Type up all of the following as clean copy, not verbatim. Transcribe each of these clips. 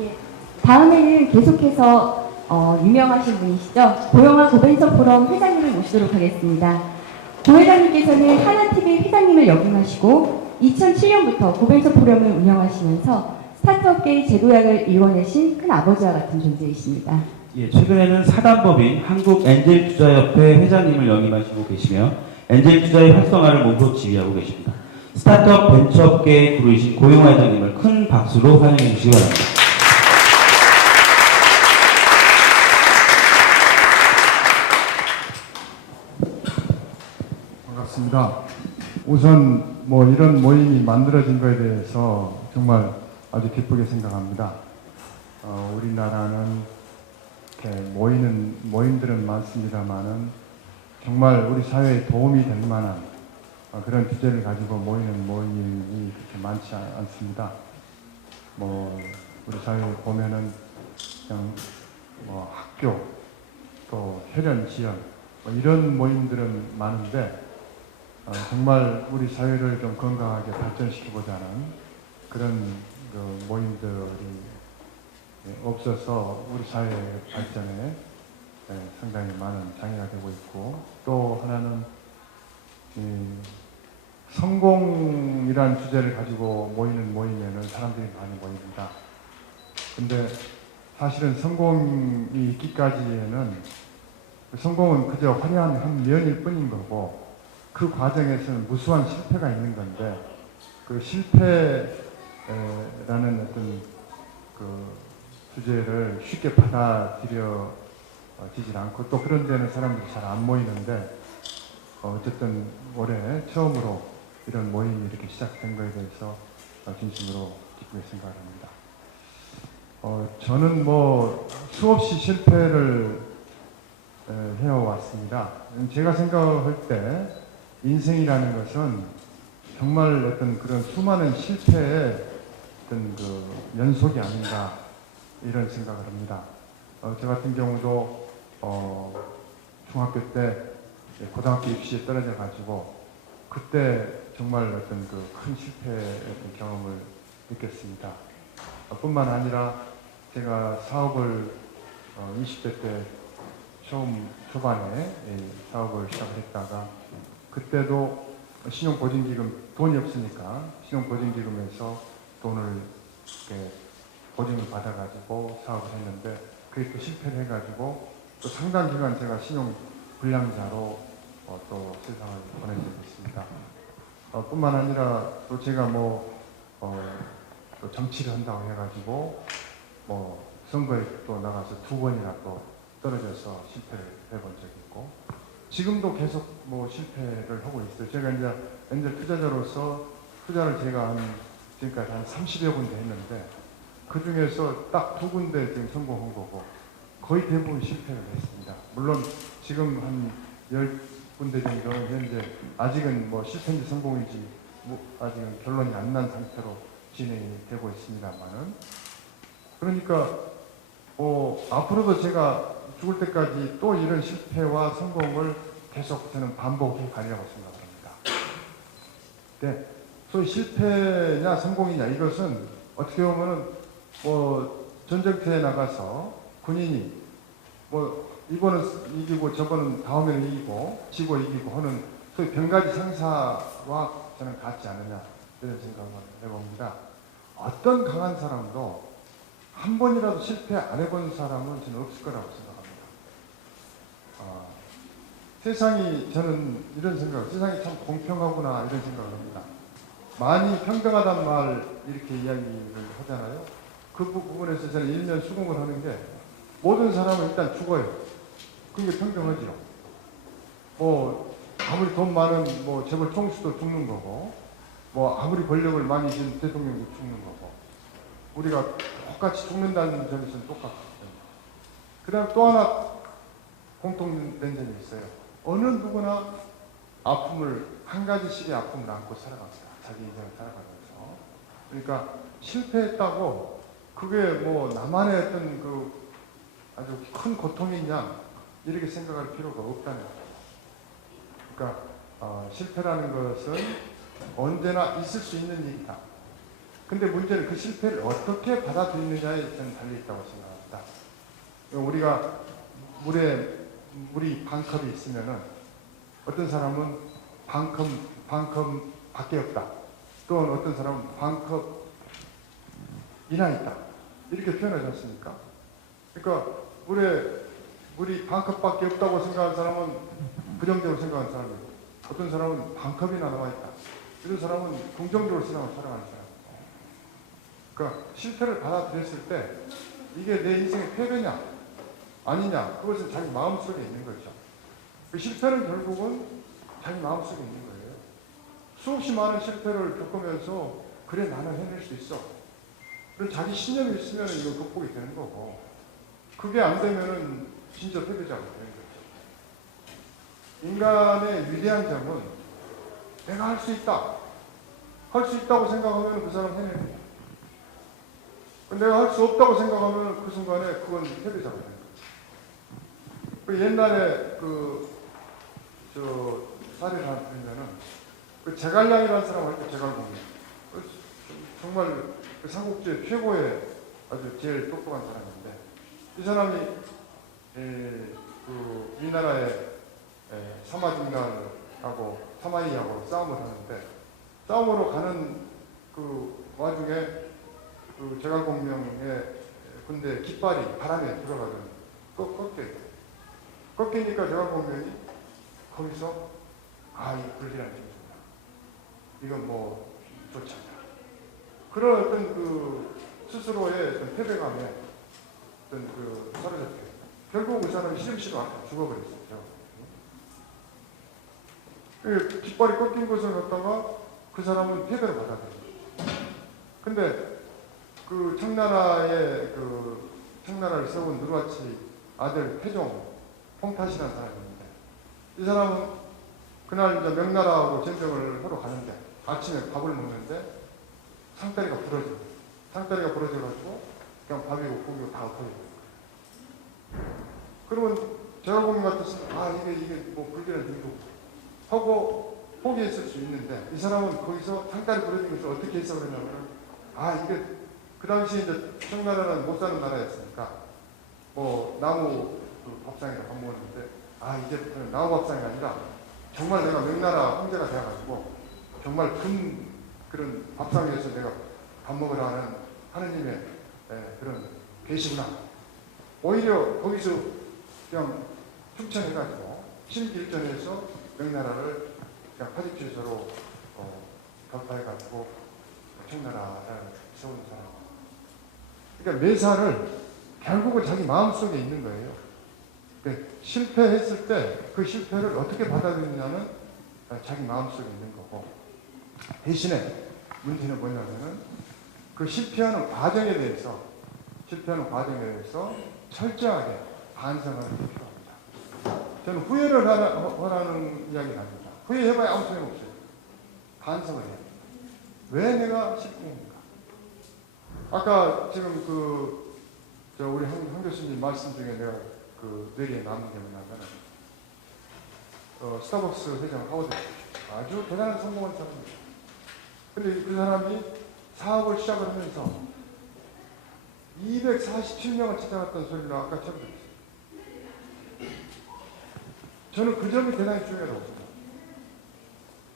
예, 다음에는 계속해서 유명하신 분이시죠. 고영아 고벤처 포럼 회장님을 모시도록 하겠습니다. 고 회장님께서는 하나TV 회장님을 역임하시고 2007년부터 고벤처 포럼을 운영하시면서 스타트업계의 제도약을 이뤄내신 큰 아버지와 같은 존재이십니다. 예, 최근에는 사단법인 한국엔젤투자협회 회장님을 역임하시고 계시며 엔젤투자의 활성화를 몸소 지휘하고 계십니다. 스타트업 벤처업계의 구루이신 고영아 회장님을 큰 박수로 환영해 주시기 바랍니다. 반갑습니다. 우선 이런 모임이 만들어진 것에 대해서 정말 아주 기쁘게 생각합니다. 우리나라는 이렇게 모이는 모임들은 많습니다만은 정말 우리 사회에 도움이 될 만한 그런 주제를 가지고 모이는 모임이 그렇게 많지 않습니다. 우리 사회에 보면은 그냥 학교 또 혈연 지연 이런 모임들은 많은데 정말 우리 사회를 좀 건강하게 발전시키고자 하는 그런 모임들이 없어서 우리 사회 발전에 상당히 많은 장애가 되고 있고, 또 하나는 성공이라는 주제를 가지고 모이는 모임에는 사람들이 많이 모입니다. 근데 사실은 성공이 있기까지에는 성공은 그저 화려한 한 면일 뿐인 거고, 그 과정에서는 무수한 실패가 있는 건데, 그 실패라는 어떤 그 주제를 쉽게 받아들여지질 않고, 또 그런 데는 사람들이 잘 안 모이는데, 어쨌든 올해 처음으로 이런 모임이 이렇게 시작된 것에 대해서 진심으로 기쁘게 생각합니다. 저는 수없이 실패를 해왔습니다. 제가 생각할 때 인생이라는 것은 정말 어떤 그런 수많은 실패의 어떤 그 연속이 아닌가, 이런 생각을 합니다. 저 같은 경우도 중학교 때 고등학교 입시에 떨어져 가지고 그때 정말 어떤 그 큰 실패의 어떤 경험을 느꼈습니다. 뿐만 아니라 제가 사업을 20대 때 처음 초반에 사업을 시작을 했다가, 그때도 신용보증기금 돈이 없으니까 신용보증기금에서 돈을 이렇게 보증을 받아가지고 사업을 했는데, 그게 또 실패를 해가지고 또 상당 기간 제가 신용불량자로 또 세상을 보낸 적이 있습니다. 뿐만 아니라 또 제가 또 정치를 한다고 해가지고 선거에 또 나가서 2번이나 또 떨어져서 실패를 해본 적이 있고, 지금도 계속 실패를 하고 있어요. 제가 이제 엔젤 투자자로서 투자를 제가 지금까지 한 30여 군데 했는데, 그 중에서 딱 2군데 지금 성공한 거고, 거의 대부분 실패를 했습니다. 물론 지금 한 10군데 정도는 현재 아직은 실패인지 성공인지 아직은 결론이 안 난 상태로 진행이 되고 있습니다만은, 그러니까 앞으로도 제가 죽을 때까지 또 이런 실패와 성공을 계속 저는 반복해 가려고 생각합니다. 네, 소위 실패냐 성공이냐, 이것은 어떻게 보면은 전쟁터에 나가서 군인이 이번은 이기고 저번은 다음에는 이기고 지고 이기고 하는 소위 병가지 상사와 저는 같지 않느냐, 이런 생각을 해봅니다. 어떤 강한 사람도 한 번이라도 실패 안 해본 사람은 저는 없을 거라고 생각합니다. 저는 이런 생각, 세상이 참 공평하구나, 이런 생각을 합니다. 많이 평등하단 말 이렇게 이야기를 하잖아요. 그 부분에서 저는 일면 수긍을 하는 게, 모든 사람은 일단 죽어요. 그게 평등하죠. 아무리 돈 많은 재벌 총수도 죽는 거고, 아무리 권력을 많이 쥔 대통령도 죽는 거고, 우리가 똑같이 죽는다는 점에서는 똑같거든요. 그 다음 또 하나 공통된 점이 있어요. 어느 누구나 아픔을, 한 가지씩의 아픔을 안고 살아갑니다. 자기 인생을 살아가면서. 그러니까 실패했다고 그게 나만의 어떤 그 아주 큰 고통이냐, 이렇게 생각할 필요가 없다는 거죠. 그러니까 실패라는 것은 언제나 있을 수 있는 일이다. 근데 문제는 그 실패를 어떻게 받아들이느냐에 저는 달려있다고 생각합니다. 우리가 물이 반컵이 있으면은 어떤 사람은 반컵밖에 없다. 또는 어떤 사람은 반컵 이나 있다. 이렇게 표현하지 않습니까? 그러니까 물이 반컵밖에 없다고 생각하는 사람은 부정적으로 생각하는 사람이고, 어떤 사람은 반컵이나 남아있다. 이런 사람은 긍정적으로 살아가는 사람이고. 그러니까 실패를 받아들였을 때 이게 내 인생의 패배냐 아니냐, 그것은 자기 마음속에 있는 거죠. 그 실패는 결국은 자기 마음속에 있는 거예요. 수없이 많은 실패를 겪으면서 그래 나는 해낼 수 있어. 그런 자기 신념이 있으면 이거 극복이 되는 거고, 그게 안 되면은 진짜 패배자가 되는 거죠. 인간의 위대한 점은 내가 할 수 있다. 할 수 있다고 생각하면 그 사람 해내는 거야. 내가 할 수 없다고 생각하면 그 순간에 그건 패배자가 되는 거죠. 옛날에 사례를 하나 들으면은 제갈량이라는 사람 할 때 제갈공명. 정말 삼국지의 최고의 아주 제일 똑똑한 사람인데, 이 사람이 우리나라의 사마진간하고 사마이하고 싸움을 하는데, 싸움으로 가는 그 와중에 그 제갈공명의 군대 깃발이 바람에 들어가더니 꺾이니까 제갈공명이 거기서 이 불길한 정도다. 이건 뭐 좋지 않다. 그런 어떤 그 스스로의 어떤 패배감에 어떤 사로잡혀 결국 그 사람이 시름시름 앓고 죽어버렸었죠. 깃발이 꺾인 것을 갖다가 그 사람은 패배를 받아들여요. 근데 그 청나라를 세운 누르하치 아들 태종 홍탓이라는 사람인데, 이 사람은 그날 이제 명나라하고 전쟁을 하러 가는데 아침에 밥을 먹는데 상다리가 부러져요. 상다리가 부러져가지고 그냥 밥이고 고기고 다 엎어져요. 그러면 제갈공명 같았으면 이게 뭐 불길한 일이고 하고 포기했을 수 있는데, 이 사람은 거기서 상다리 부러진 것을 어떻게 해서 그러냐면, 이게 그 당시에 이제 청나라는 못 사는 나라였으니까 뭐 나무 밥상에서 밥 먹었는데, 이제부터는 나무 밥상이 아니라 정말 내가 명나라 황제가 되어가지고 정말 그런 밥상에서 내가 밥 먹으라는 하느님의 그런 계시구나. 오히려 거기서 그냥 충천해가지고 심기일전에서 명나라를 그냥 파집질서로 격파해가지고 청나라를 세운 사람. 그러니까 매사를 결국은 자기 마음속에 있는 거예요. 그러니까 실패했을 때 그 실패를 어떻게 받아들이냐면 자기 마음속에 있는 거고, 대신에 문제는 뭐냐면은 그 실패하는 과정에 대해서 철저하게 반성하는 게 필요합니다. 저는 후회를 하라는 이야기는 아닙니다. 후회해봐야 아무 소용 없어요. 반성을 해야 됩니다. 왜 내가 실패했는가? 아까 지금 우리 한 교수님 말씀 중에 내가 뇌리에 남은 게 뭐냐면, 스타벅스 회장 하워드 아주 대단한 성공한 사람입니다. 근데 그 사람이 사업을 시작을 하면서 247명을 찾아갔던 소리를 아까 처음 들었어요. 저는 그 점이 대단히 중요하다고 생각합니다.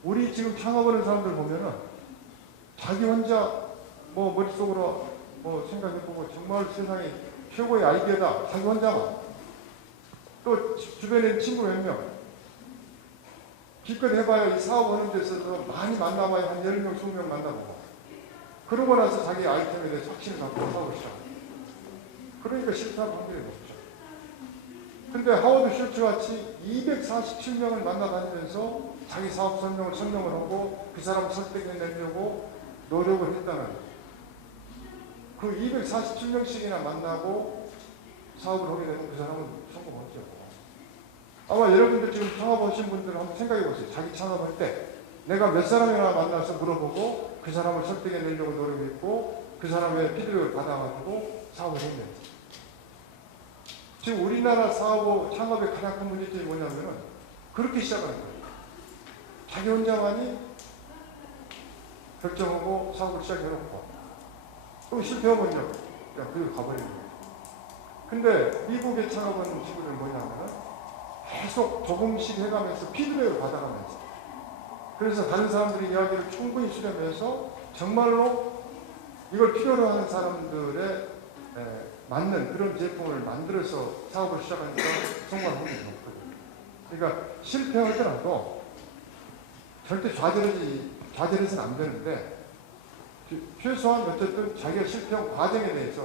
우리 지금 창업하는 사람들 보면은 자기 혼자 뭐 머릿속으로 뭐 생각해보고 정말 세상에 최고의 아이디어다. 자기 혼자만. 또 주변에 있는 친구 몇 명. 기껏 해봐야 이 사업하는 데서도 많이 만나봐야 한 10명, 20명 만나보고. 그러고 나서 자기 아이템에 대해서 확신을 갖고 사업을 시작합니다. 그러니까 실패할 확률이 높죠. 근데 하워드 슐츠 같이 247명을 만나다니면서 자기 사업 설명을 하고 그 사람을 설득해내려고 노력을 했다는 그 247명씩이나 만나고 사업을 하게 되면 그 사람은 성공하죠. 아마 여러분들 지금 창업하신 분들 한번 생각해 보세요. 자기 창업할 때 내가 몇 사람이나 만나서 물어보고 그 사람을 설득해내려고 노력했고 그 사람의 피드백을 받아가지고 사업을 했는지. 지금 우리나라 창업의 가장 큰 문제점이 뭐냐면은 그렇게 시작하는 거예요. 자기 혼자만이 결정하고 사업을 시작해놓고 그럼 실패하면 이제 그냥 그걸 가버리는 거예요. 근데 미국에 창업한 친구들은 뭐냐면 계속 조금씩 해가면서 피드백을 받아가면서, 그래서 다른 사람들의 이야기를 충분히 수렴해서 정말로 이걸 필요로 하는 사람들의 맞는 그런 제품을 만들어서 사업을 시작하니까 성공할 확률이 높거든요. 그러니까 실패하더라도 절대 좌절해서는 안 되는데, 최소한 어쨌든 자기가 실패한 과정에 대해서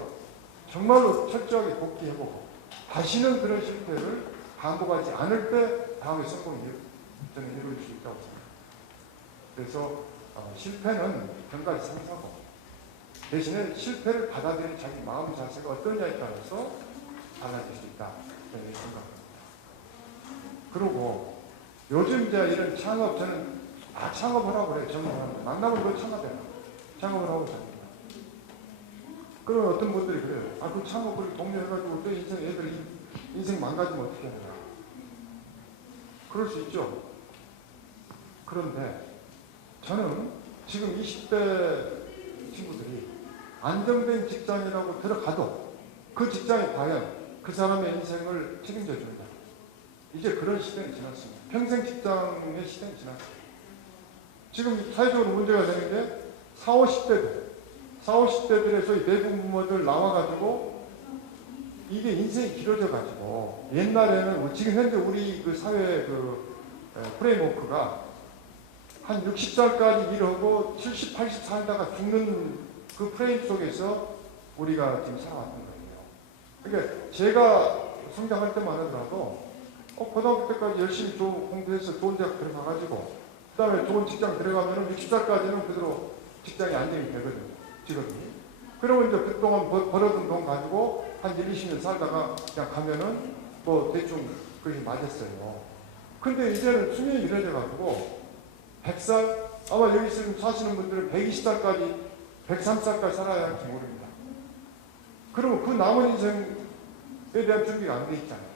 정말로 철저하게 복귀해보고 다시는 그런 실패를 반복하지 않을 때 다음에 성공이 저는 이루어질 수 있다고 생각합니다. 그래서 실패는 전까지 상사고, 대신에 실패를 받아들이는 자기 마음 자세가 어떠냐에 따라서 달라질 수 있다, 저는 생각합니다. 그리고 요즘 이제 이런 창업, 저는 창업을 하고 그래요. 정말 만나면 너 창업을 하고 다닙니다. 그럼 어떤 분들이 그래요. 그 창업을 독려해가지고 또 애들 인생 망가지면 어떻게 하냐. 그럴 수 있죠. 그런데 저는 지금 20대 친구들이 안정된 직장이라고 들어가도 그 직장이 과연 그 사람의 인생을 책임져 준다. 이제 그런 시대는 지났습니다. 평생 직장의 시대는 지났습니다. 지금 사회적으로 문제가 되는 게 40, 50대들의 소위 대부모들 나와가지고 이게 인생이 길어져가지고, 옛날에는 지금 현재 우리 그 사회 그 프레임워크가 한 60살까지 일하고 70, 80 살다가 죽는 그 프레임 속에서 우리가 지금 살아왔던 거예요. 그러니까 제가 성장할 때만 하더라도 고등학교 때까지 열심히 공부해서 좋은 대학 들어가가지고 그 다음에 좋은 직장 들어가면 60살까지는 그대로 직장이 안정이 되거든요. 직업이. 그러면 이제 그동안 벌어둔 돈 가지고 한 1, 20년 살다가 그냥 가면은 뭐 대충 그게 맞았어요. 근데 이제는 수명이 이래져가지고 100살, 아마 여기 사시는 분들은 120살까지, 103살까지 살아야 할지 모릅니다. 그러면 그 남은 인생에 대한 준비가 안 돼 있잖아요.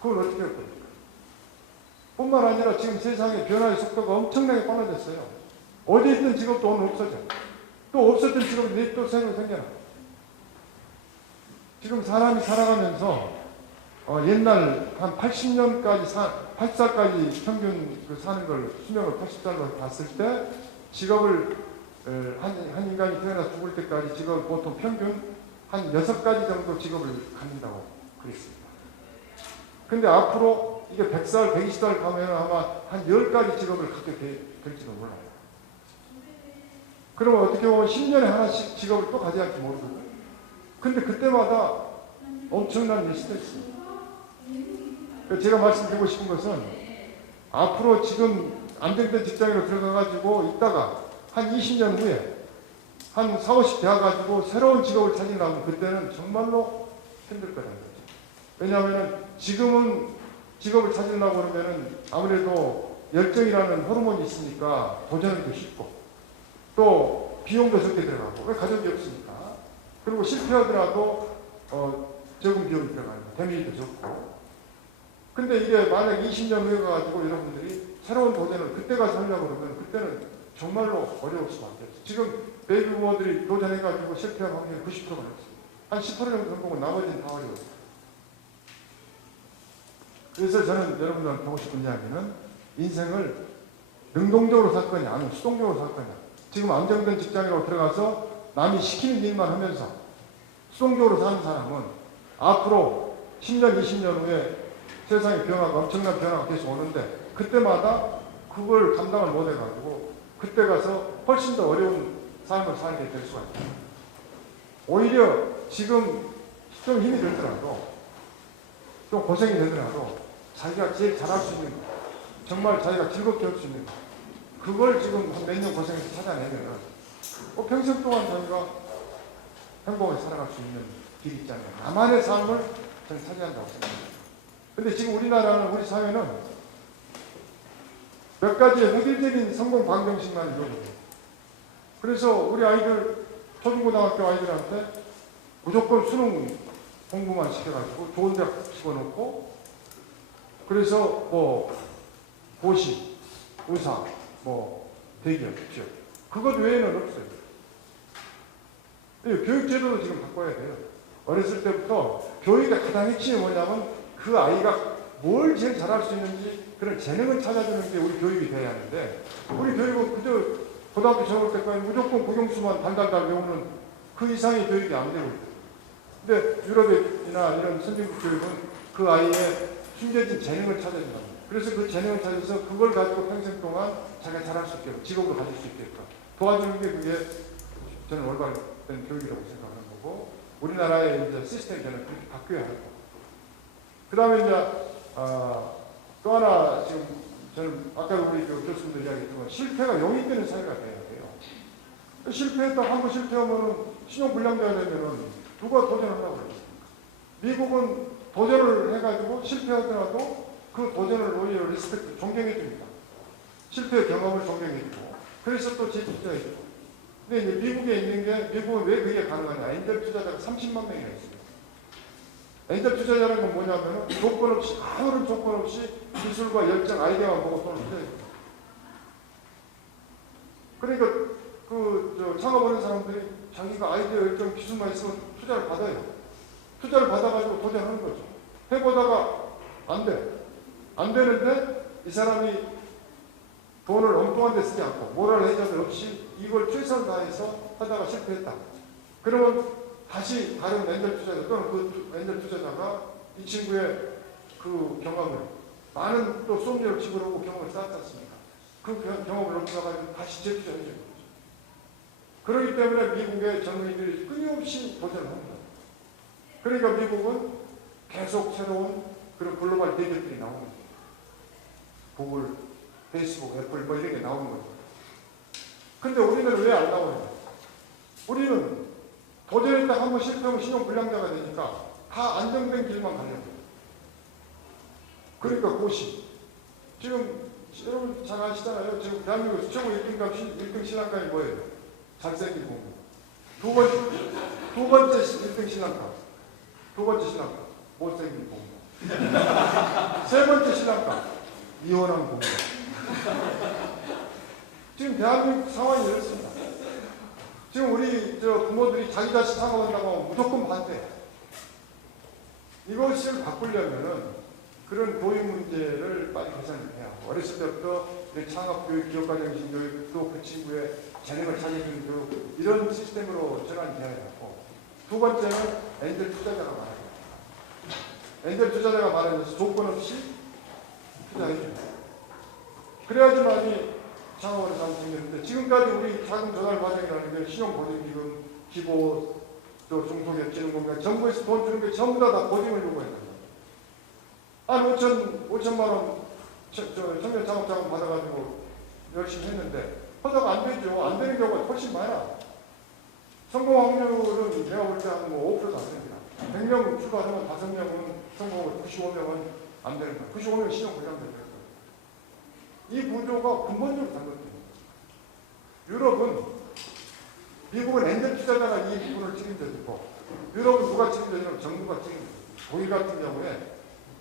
그걸 어떻게 할 겁니까? 뿐만 아니라 지금 세상의 변화의 속도가 엄청나게 빨라졌어요. 어디 있는 직업도 오늘 없어져. 또 없었던 직업이 또 새로 생겨나. 지금 사람이 살아가면서 옛날 한 80년까지 80살까지 평균 사는 걸, 수명을 80살로 봤을 때 직업을 한 인간이 태어나 죽을 때까지 직업을 보통 평균 한 6가지 정도 직업을 갖는다고 그랬습니다. 근데 앞으로 이게 100살, 120살 가면 아마 한 10가지 직업을 갖게 될지도 몰라요. 그러면 어떻게 보면 10년에 하나씩 직업을 또 가져갈지 모르거든요. 근데 그때마다 엄청난 스트레스. 제가 말씀드리고 싶은 것은 앞으로 지금 안정된 직장으로 들어가가지고 있다가 한 20년 후에 한 4, 50 돼가지고 새로운 직업을 찾으려면 그때는 정말로 힘들 거라는 거죠. 왜냐하면 지금은 직업을 찾으려고 그러면은 아무래도 열정이라는 호르몬이 있으니까 도전하기도 쉽고 또 비용도 적게 들어가고, 왜 가족이 없으니까. 그리고 실패하더라도 적은 비용이 들어가는 거, 데미지도 적고. 근데 이게 만약 20년 후에 가지고 여러분들이 새로운 도전을 그때 가서 하려고 그러면 그때는 정말로 어려울 수밖에 없어요. 지금 베이비부모들이 도전해가지고 실패한 확률이 90%가 넘습니다. 한 10% 정도 성공은 나머지는 다 어려워요. 그래서 저는 여러분들한테 하고 싶은 이야기는 인생을 능동적으로 살 거냐 아니면 수동적으로 살 거냐. 지금 안정된 직장으로 들어가서 남이 시키는 일만 하면서 수동적으로 사는 사람은 앞으로 10년, 20년 후에 세상의 변화가, 엄청난 변화가 계속 오는데 그때마다 그걸 감당을 못 해가지고 그때 가서 훨씬 더 어려운 삶을 살게 될 수가 있다. 오히려 지금 좀 힘이 들더라도 좀 고생이 되더라도 자기가 제일 잘할 수 있는 거, 정말 자기가 즐겁게 할 수 있는 거, 그걸 지금 한 몇 년 고생해서 찾아내면 평생 동안 자기가 행복하게 살아갈 수 있는 길이 있잖아요. 나만의 삶을 저는 차지한다고 생각합니다. 근데 지금 우리나라는, 우리 사회는 몇 가지의 획일적인 성공 방정식만 이루어져요. 그래서 우리 아이들, 초중고등학교 아이들한테 무조건 수능 공부만 시켜가지고 좋은 대학 집어넣고, 그래서 뭐 고시, 의사, 뭐 대기업, 취업, 그것 외에는 없어요. 교육제도도 지금 바꿔야 돼요. 어렸을 때부터 교육의 가장 핵심이 뭐냐면 그 아이가 뭘 제일 잘할 수 있는지 그런 재능을 찾아주는 게 우리 교육이 돼야 하는데, 우리 교육은 그저 고등학교 졸업 때까지 무조건 국영수만 달달달 외우는 그 이상의 교육이 안 되고 있어요. 근데 유럽이나 이런 선진국 교육은 그 아이의 숨겨진 재능을 찾아준다. 그래서 그 재능을 찾아서 그걸 가지고 평생 동안 자기가 잘할 수 있게끔, 직업을 가질 수 있게끔 도와주는 게 그게 저는 올바른 교육이라고 생각하는 거고, 우리나라의 이제 시스템이 저는 그렇게 바뀌어야 할 거고. 그 다음에 이제 또 하나 지금 저는 아까도 우리 교수님들 이야기했지만 실패가 용인되는 사회가 돼야 돼요. 실패했다, 한번 실패하면은 신용불량자가 되면은 누가 도전을 하려고 그래요? 미국은 도전을 해가지고 실패하더라도 그 도전을 오히려 리스펙트, 존경해 줍니다. 실패의 경험을 존경해 주고, 그래서 또 재투자해주고. 근데 이제 미국에 있는 게, 미국은 왜 그게 가능하냐? 엔젤 투자자가 30만 명이나 있어요. 엔젤 투자자라는 건 뭐냐면 조건 없이, 아무런 조건 없이 기술과 열정, 아이디어만 보고 돈을 투자해요. 그러니까 창업하는 사람들이 자기가 아이디어, 열정, 기술만 있으면 투자를 받아요. 투자를 받아가지고 도전하는 거죠. 해보다가 안 돼. 안 되는데 이 사람이 돈을 엉뚱한 데 쓰지 않고 모랄 해저드 없이 이걸 최선을 다해서 하다가 실패했다. 그러면 다시 다른 엔젤 투자자 또는 그 엔젤 투자자가 이 친구의 그 경험을, 많은 또 수업료를 지불하고 경험을 쌓았지 않습니까? 그 경험을 넘겨가지고 다시 재투자해 주는 거죠. 그렇기 때문에 미국의 젊은이들이 끊임없이 도전을 합니다. 그러니까 미국은 계속 새로운 그런 글로벌 대기업들이 나오는 거죠. 구글, 페이스북, 애플 뭐 이런 게 나오는 거죠. 근데 우리는 왜 안 나오냐? 우리는 도전했다 한번 실패하면 신용불량자가 되니까 다 안정된 길만 가려고 해요. 그러니까 고시. 지금 여러분 잘 아시잖아요. 지금 대한민국 최고 1등 신랑감이 뭐예요? 잘생긴 공부. 두 번째 1등 신랑감. 두 번째 신랑감. 못생긴 공부. 세 번째 신랑감. 이혼한 공부. 지금 대한민국 상황이 이렇습니다. 지금 우리 부모들이 자기 자식 창업한다고 하면 무조건 반대. 이것을 바꾸려면은 그런 교육 문제를 빨리 개선을 해야 하고, 어렸을 때부터 창업 교육, 기업가정식 교육, 또 그 친구의 재능을 찾아주는 교육, 이런 시스템으로 전환돼야 하고, 두 번째는 엔젤 투자자가 많아요. 엔젤 투자자가 많아져서 조건 없이 투자해줍니다. 그래야지만이 창업을 잘 생겼는데, 지금까지 우리 자금 조달 과정이라는 게 신용보증기금, 기보, 또 중소기업진흥공단, 정부에서 돈 주는 게 전부 다 보증을 요구해요. 한 5천만 원 청년 창업 자금 받아가지고 열심히 했는데 하다가 안 되죠. 안 되는 경우가 훨씬 많아. 성공 확률은 내가 볼 때 한 5%도 안 됩니다. 100명 출발하면 5명은 성공하고 95명은 안 되는 거야. 95명은 신용불량자가 되는 거예요. 이 구조가 근본적으로 잘못됩니다. 유럽은, 미국은 엔젤 투자자가 이 부분을 책임져주고, 유럽은 누가 책임져주냐면 정부가 책임져요. 독일 같은 경우에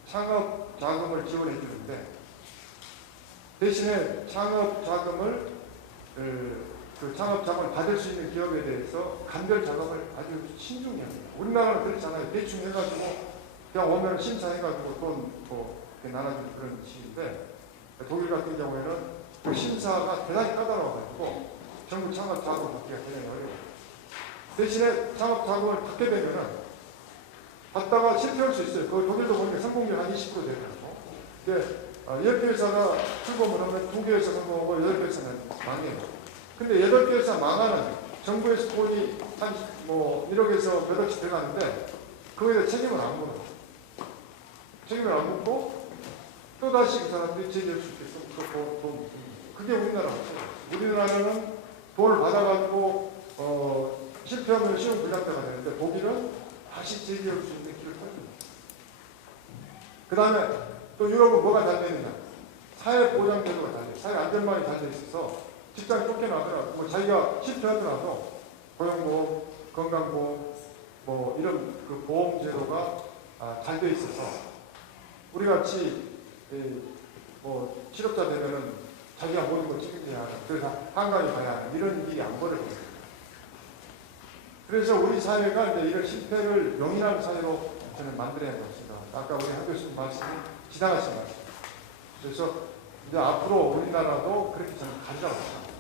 창업 자금을 지원해 주는데, 대신에 창업 자금을 받을 수 있는 기업에 대해서 감별 작업을 아주 신중히 합니다. 우리나라는 그렇지 않아요. 대충 해가지고 그냥 오면 심사해가지고 돈 나눠주는 그런 식인데, 독일 같은 경우에는 그 심사가 대단히 까다로워가지고 정부 창업 자금을 받기가 굉장히 어려워요. 대신에 창업 자금을 받게 되면은 받다가 실패할 수 있어요. 그 독일도 보니까 성공률 한 20% 되더라고. 근데 10개 회사가 출범을 하면 2개 회사 성공하고 8개 회사는 망해요. 근데 8개 회사 망하는, 정부에서 돈이 한 1억에서 몇 억씩 들어가는데 그거에 대해 책임을 안 물어요. 책임을 안 묻고 또다시 그 사람들이 제기할 수 있게끔 돈 묻습니다. 그게 우리나라죠. 우리나라는 돈을 받아가지고 실패하면 신용불량자가 되는데, 독일은 다시 제기할 수 있는 길을 펴줍니다. 그 다음에 또 유럽은 뭐가 잘 되느냐? 사회보장제도가 잘 돼요. 사회안전망이 잘 돼 있어서 직장 쫓겨나더라도, 자기가 실패하더라도 고용보험, 건강보험, 이런 그 보험제도가 잘 돼 있어서 우리 같이 실업자 되면은 자기가 모든 걸 책임져야 하는, 그래서 한강에 가야 하는 이런 일이 안 벌어집니다. 그래서 우리 사회가 이제 이런 실패를 용인하는 사회로 저는 만들어야 한다고 생각합니다. 아까 우리 한 교수님 말씀이 지나가신 말씀. 그래서 이제 앞으로 우리나라도 그렇게 저는 가리라고 생각합니다.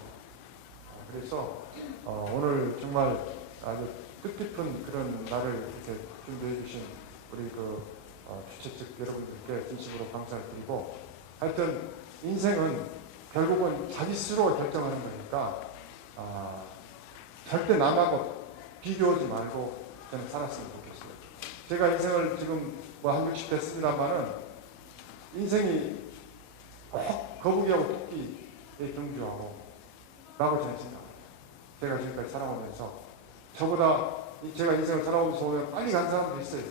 그래서 오늘 정말 아주 뜻깊은 그런 날을 이렇게 준비해 주신 우리 주최 측 여러분들께 진심으로 감사를 드리고, 하여튼 인생은 결국은 자기 스스로 결정하는 거니까 절대 남하고 비교하지 말고 저는 살았으면 좋겠어요. 제가 인생을 지금 한 60 됐습니다만은 인생이 꼭 거북이하고 토끼에 경주하고 라고 저는 생각합니다. 제가 지금까지 살아오면서 저보다 제가 인생을 살아오면서 보면 빨리 간 사람도 있어요.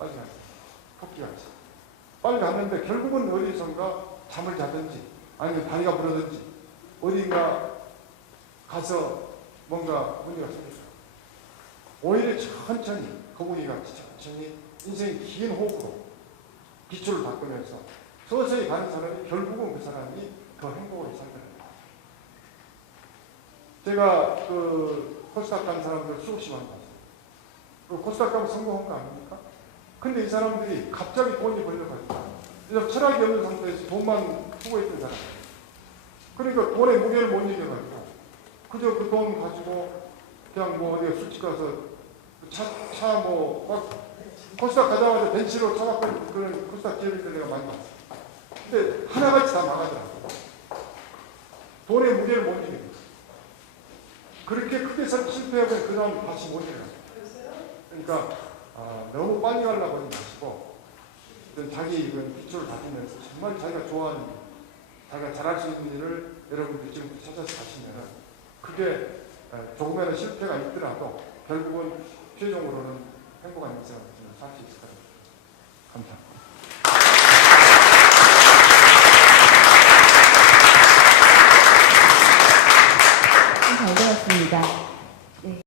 빨리 갔어요. 토끼같이. 빨리 갔는데 결국은 어디선가 잠을 자든지 아니면 다리가 부러든지 어딘가 가서 뭔가 문제가 생겼어요. 오히려 천천히 거북이같이 천천히 인생의 긴 호흡으로 기초를 바꾸면서 서서히 가는 사람이 결국은 그 사람이 더 행복하게 살더라고요. 제가 코스닥 간 사람들 수없이 만났어요. 코스닥 가면 성공한 거 아닙니까? 근데 이 사람들이 갑자기 돈이 벌려가지고 그래서 철학이 없는 상태에서 돈만 추구했던 사람이에요. 그러니까 돈의 무게를 못 이겨가지고 그저 그 돈 가지고 그냥 뭐 어디 술집 가서 코스닥 가자마자 벤치로 쳐갖고 그런 코스닥 기업인들 내가 많이 봤어요. 근데 하나같이 다 망하더라고요. 돈의 무게를 못 이겨요. 그렇게 크게 실패하고 그 다음 다시 못 일어나요. 그러니까 너무 빨리 가려고 하지 마시고 자기 기초를 다지면서 정말 자기가 좋아하는 일, 자기가 잘할 수 있는 일을 여러분들 지금부터 찾아서 가시면 그게 조금이라도 실패가 있더라도 결국은 최종으로는 행복한 인생을 살 수 있을 거라고 감사합니다.